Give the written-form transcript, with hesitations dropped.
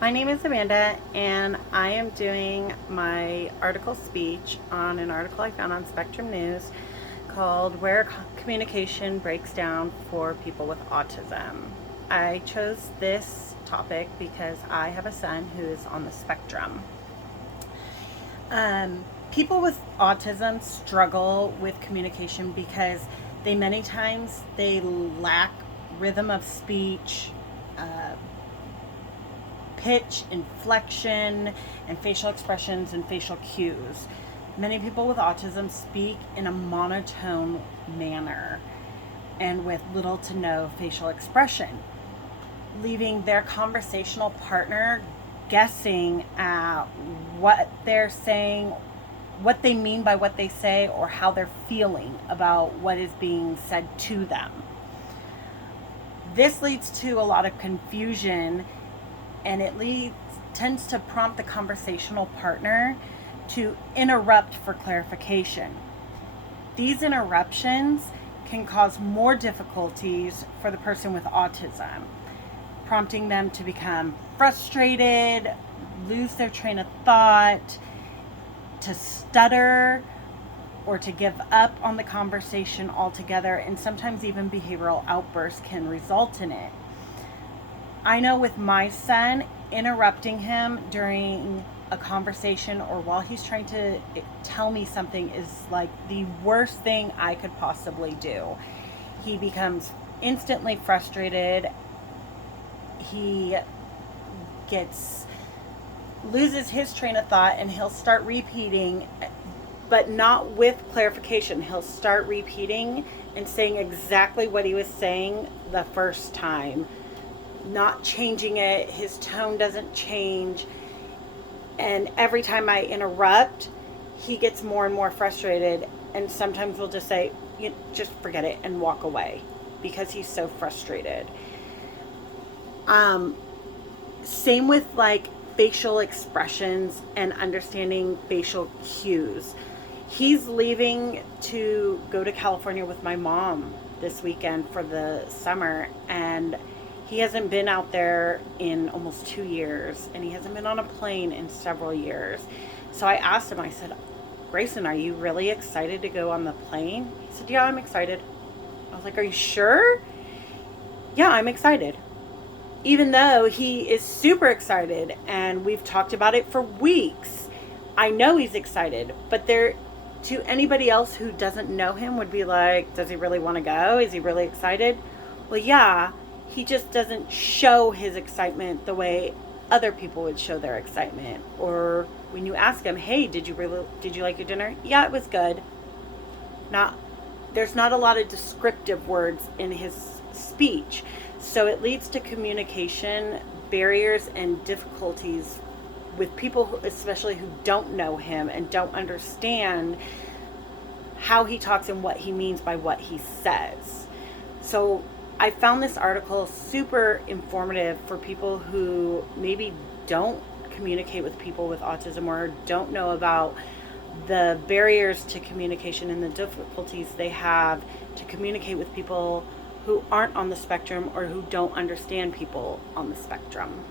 My name is Amanda, and I am doing my article speech on an article I found on Spectrum News called Where Communication Breaks Down for People with Autism. I chose this topic because I have a son who is on the spectrum. People with autism struggle with communication because they many times they lack rhythm of speech, uh, pitch, inflection, and facial expressions and facial cues. Many people with autism speak in a monotone manner and with little to no facial expression, leaving their conversational partner guessing at what they're saying, what they mean by what they say, or how they're feeling about what is being said to them. This leads to a lot of confusion, and tends to prompt the conversational partner to interrupt for clarification. These interruptions can cause more difficulties for the person with autism, prompting them to become frustrated, lose their train of thought, to stutter, or to give up on the conversation altogether, and sometimes even behavioral outbursts can result in it. I know with my son, interrupting him during a conversation or while he's trying to tell me something is like the worst thing I could possibly do. He becomes instantly frustrated. He gets loses his train of thought, and he'll start repeating, but not with clarification. He'll start repeating and saying exactly what he was saying the first time, not changing it. His tone doesn't change. And every time I interrupt, he gets more and more frustrated. And sometimes we'll just say, just forget it and walk away because he's so frustrated. Same with like facial expressions and understanding facial cues. He's leaving to go to California with my mom this weekend for the summer, and he hasn't been out there in almost 2 years, and he hasn't been on a plane in several years. So I asked him, I said, Grayson, are you really excited to go on the plane? He said, yeah, I'm excited. I was like, are you sure? Yeah, I'm excited. Even though he is super excited and we've talked about it for weeks, I know he's excited, but to anybody else who doesn't know him would be like, does he really want to go? Is he really excited? Well, yeah, he just doesn't show his excitement the way other people would show their excitement. Or when you ask him, hey, did you like your dinner? Yeah, it was good. There's not a lot of descriptive words in his speech. So it leads to communication barriers and difficulties with people, especially who don't know him and don't understand how he talks and what he means by what he says. So I found this article super informative for people who maybe don't communicate with people with autism or don't know about the barriers to communication and the difficulties they have to communicate with people who aren't on the spectrum or who don't understand people on the spectrum.